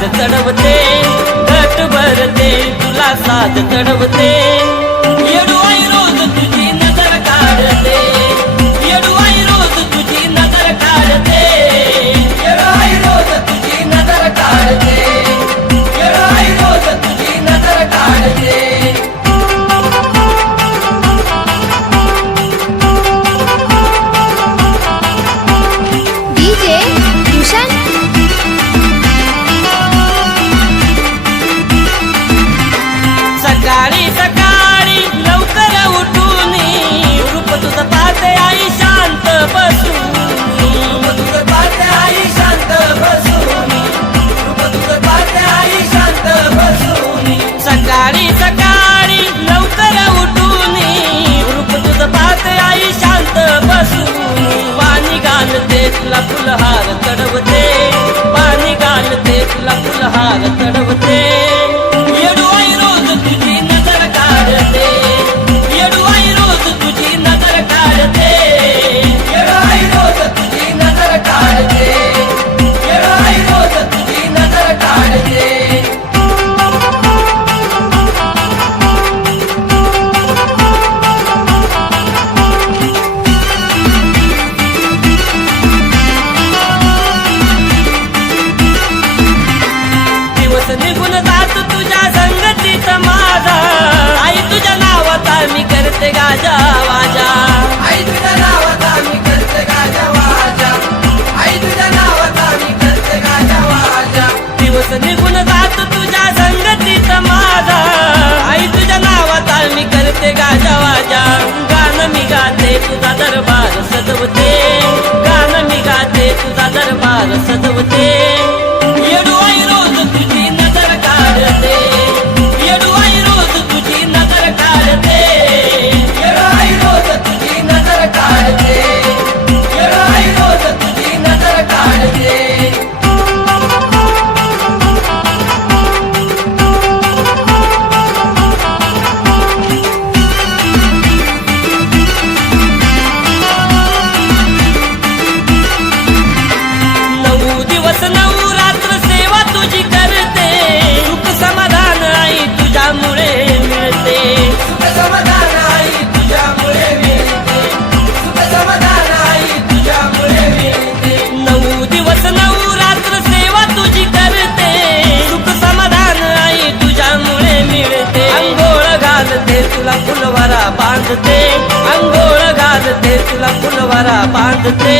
साज चढवते, घट भरते तुला साज चढवते. येडूबाई रोज तुझी नजर काढते, येडूबाई रोज तुझी नजर काढते, येडूबाई रोज तुझी नजर काढते, येडूबाई रोज तुझी नजर काढते. सकाळी सकाळी लवकर उठून रूप तुझं पाहते आई शांत बसून, रूप तुझं पाहते आई शांत बसून, रूप तुझं पाहते आई शांत बसून. सकाळी सकाळी लवकर उठून रूप तुझं पाहते आई शांत बसून. पाणी घालते तुला फुलहार चढवते, पाणी घालते तुला फुलहार चढवते. येडूबाई रोज तुझी नजर काढते, येडूबाई रोज तुझी नजर काढते, येडूबाई रोज तुझी नजर काढते, येडूबाई रोज तुझी नजर काढते. दिवस निघून जात तुझ्या संगतीत माझा, आई तुझ्या नावाचा मी करते गाजा वाजा, आई तुझ्या नावाचा मी करते गाजा वाजा, आई तुझ्या नावाचा मी करते गाजा वाजा. दिवस निघून जात तुझ्या संगतीत माझा, आई तुझ्या नावाचा मी करते गाजा वाजा. गाणं मी गाते तुझा दरबार सजवते, गाणं मी गाते तुझा दरबार सजवते. येडूबाई रोज तुझी नजर काढते, येडूबाई रोज तुझी नजर काढते, येडूबाई रोज तुझी नजर काढते, येडूबाई रोज तुझी नजर काढते. नऊ दिवस नऊ रात्र सेवा तुझी करते, सुख समाधान आई तुझ्यामुळे मिळते, सुख समाधान आई तुझ्यामुळे मिळते, सुख समाधान आई तुझ्यामुळे मिळते. नऊ दिवस नऊ रात्र सेवा तुझी करते, सुख समाधान आई तुझ्यामुळे मिळते. अंघोळ घालते तुला फुलवारा बांधते, अंघोळ घालते तुला फुलवारा बांधते.